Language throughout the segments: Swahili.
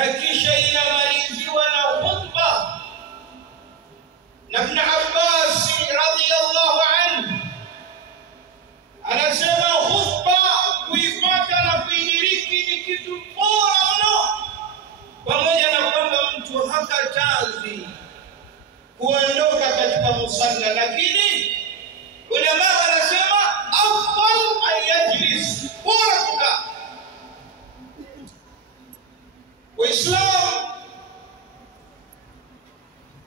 na kisha inamaliziwa na khutba. Na Ibn Abbas radhiyallahu anhu anasema khutba kuipata na kuidiriki ni kitu bora mno, pamoja na kwamba mtu hakatazi kuondoka katika musalla, lakini ulama wanasema afdal an yajlis, bora kukaa. Waislamu,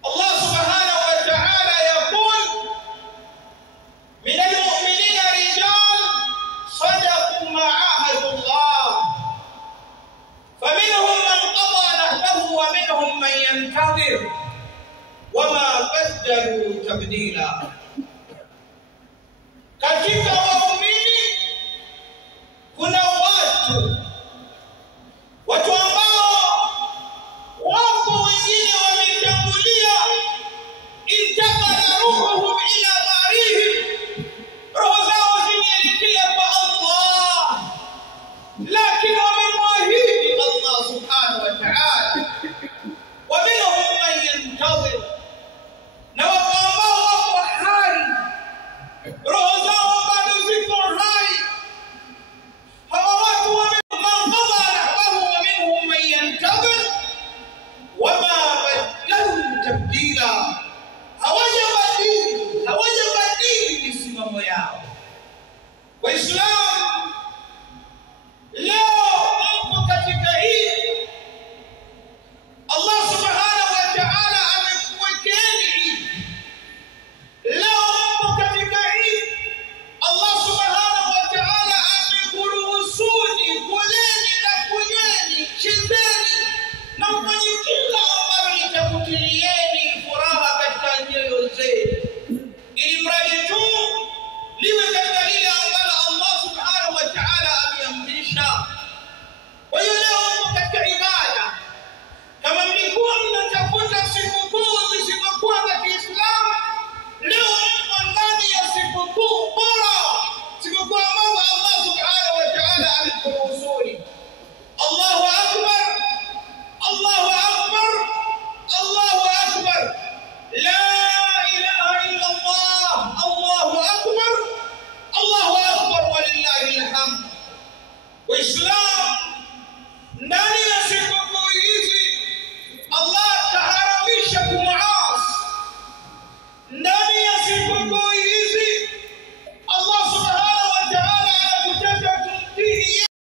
Allah subhanahu wa ta'ala yaqul min almu'minina rijal sadaqu ma ahadu Allah faminhum man qada nahbahu wa minhum man yantadhir wama badalu tabdila. Katika waumini kuna watu ambao wako wengine wametangulia, intabara ruhuhum ila barihim, roho zao zimeelekea kwa Allah, lakini wamemwahidi Allah subhanahu wa ta'ala. Wa minhum man yantadhir, na wako ambao wako hai, roho zao bado ziko hai. Hawa watu wamemqadha nahbahu wa minhum man yantadhir wama badalu tabdila, hawajabadili misimamo yao. Waislamu,